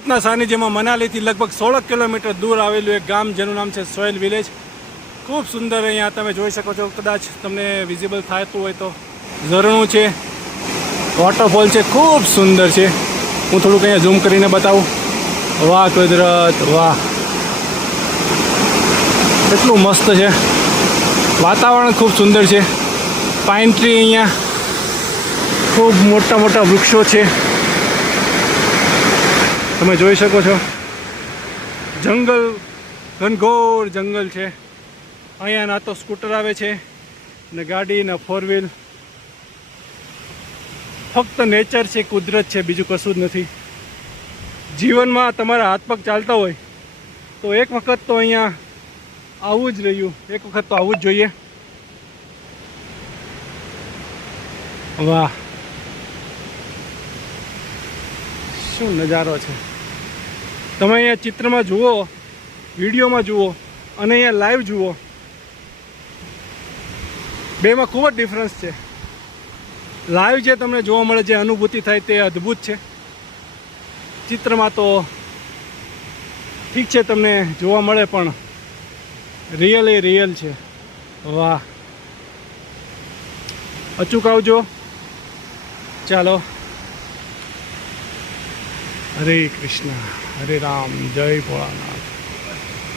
સુરતના સાનિધ્યમાં મનાલીથી લગભગ 16 કિલોમીટર દૂર આવેલું એક ગામ જેનું નામ છે સોયલ વિલેજ. ખૂબ સુંદર અહીંયા તમે જોઈ શકો છો, કદાચ તમને વિઝિબલ થતું હોય તો. ઝરણું છે, વોટરફોલ છે, ખૂબ સુંદર છે. હું થોડુંક અહીંયા ઝૂમ કરીને બતાવું. વાહ કુદરત, વાહ, એટલું મસ્ત છે. વાતાવરણ ખૂબ સુંદર છે. પાઇન ટ્રી, અહીંયા ખૂબ મોટા મોટા વૃક્ષો છે, તમે જોઈ શકો છો. જંગલ, ઘનઘોર જંગલ છે. અહીંયા ના તો સ્કૂટર આવે છે, ને ગાડી, ને 4 વ્હીલ. ફક્ત નેચર છે, કુદરત છે, બીજું કશું જ નથી. જીવનમાં તમારા હાથ પગ ચાલતા હોય તો એક વખત તો અહીંયા આવવું જ રહ્યું, એક વખત તો આવવું જ જોઈએ. વાહ, શું નજારો છે. તમે અહીંયા ચિત્રમાં જુઓ, વિડીયોમાં જુઓ અને અહીંયા લાઈવ જુઓ, બેમાં ખૂબ જ ડિફરન્સ છે. લાઈવ જે તમને જોવા મળે, જે અનુભૂતિ થાય તે અદ્ભુત છે. ચિત્રમાં તો ઠીક છે, તમને જોવા મળે, પણ રિયલ છે. વાહ, અચૂક આવજો. ચાલો, હરે કૃષ્ણ, હરે રામ, જય ભોળાનાથ.